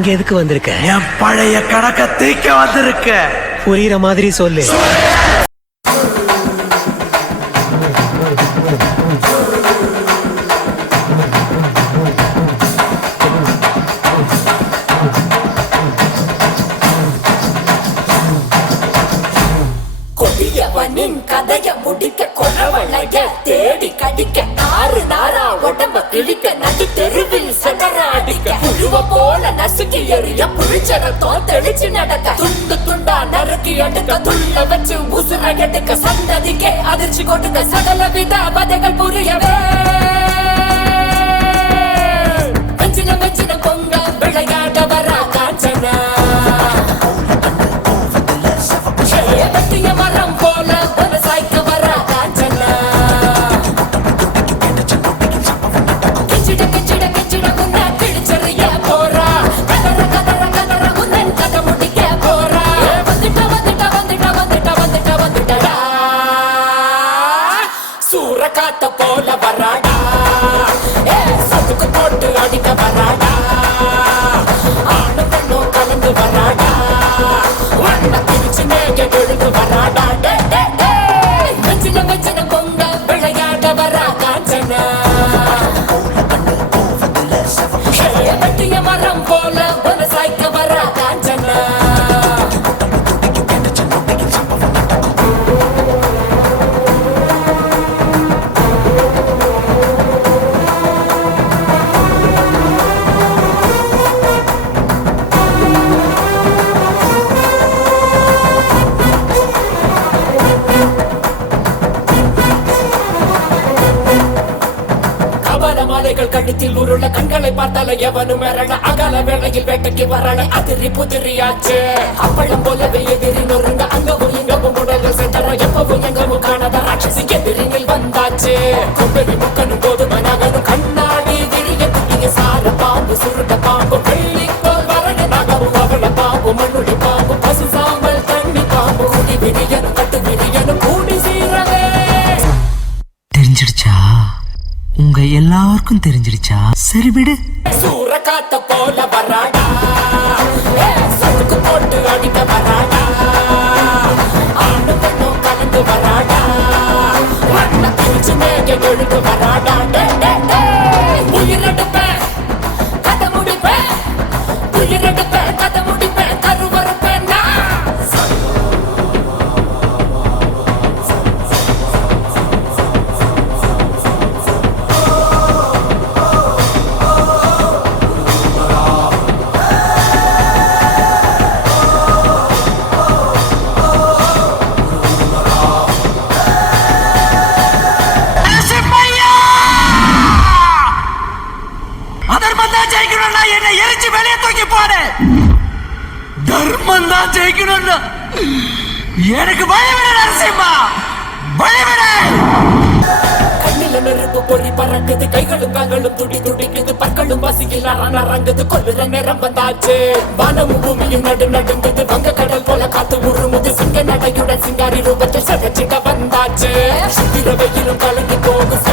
இங்க எதுக்கு வந்திருக்க? என் பழைய கணக்க தீக்க வந்திருக்க. புரியுற மாதிரி சொல்லு. கதைய முடிக்க கொலவளைய தேடி கடிக்க ஆறு நாரா உடம்ப கிழிக்க நடு தெருவில் சதற அடிக்க புழுவ போல நசுக்கி எறிய புளிச்சரத்தோம் தெளிச்சு நடக்க துண்டு துண்டா நறுக்கி எடுக்க துள்ள வச்சு உசுர எடுக்க சந்ததிக்கே அதிர்ச்சி கொடுக்க சகல வித வதைகள் புரியவே வெஞ்சின வெஞ்சின பொங்க விளையாட வர காஞ்சனா வெட்டிய மரம் போல காத்த போல வராடா சத்துக்கு போட்டு அடிக்க வராடா ஆணு பெண்ணும் கலந்து வராடா வண்ண பிரிச்சு மேக விழுந்து வராடா வெஞ்சின வெஞ்சின பொங்க விளையாட வரா காஞ்சனா வெட்டிய மரம் போல ஒரு சாய்க்க வரா காஞ்சனா மாலைகள் கழுத்தில் உருள கண்களை பார்த்தால எவனும் மிரள அகல வேளையில் வேட்டைக்கு வரல அதிரி புதிரியாச்சு அப்பளம் போலவே எதிரி நொறுங்க அங்கவும் இங்கவும் உடல்கள் சென்றன எப்பவும் எங்கவும் காணாத ராட்சசி எதிரியில் வந்தாச்சு கும்பவி முக்கனும் போது மனகனும் கண்ணாடி விரிய துணிய சார பாம்பு சுருட்ட பாம்பு வெள்ளிக்கோள் வரட நகவும் அவள பாம்பு மண்ணுடி பாம்பு பசு சாம்பல் தண்ணி பாம்பு குடி விரியனும் கட்டு விரியனும் கூடி சீரவே. தெரிஞ்சிடுச்சா? உங்க எல்லாருக்கும் தெரிஞ்சிடுச்சா? சரி விடு. சூற காத்த போல வராடா சத்துக்கு போட்டு அடிக்க வராடா ஆணு பெண்ணும் கலந்து வராடா வண்ண பிரிச்சு மேக எழுந்து வராடா உயிரெடுப்பேன் கதை முடிப்பேன் உயிரெடுப்பேன் கதை முடிப்பேன் கருவறுப்பேன் என்னை எரிச்சு வெளியே தூக்கி போடு. தர்மம் தான் ஜெயிக்கணும்னு எனக்கு பயவிட நரசிம்மா, பயவிட. கண்ணில நெருப்பு பொறி பறக்குது கைகளும் கால்களும் துடி துடிக்குது பற்களும் பசியில் நரங்குது கொல்லுற நேரம் வந்தாச்சு வானமும் பூமியும் நடு நடுங்குது வங்க கடல் போல காத்து உருமுது சிங்க நடையுடன் சிங்காரி ரூபத்தில் சதச்சிக்க வந்தாச்சு சித்திர வெயிலும் கலங்கி போகும்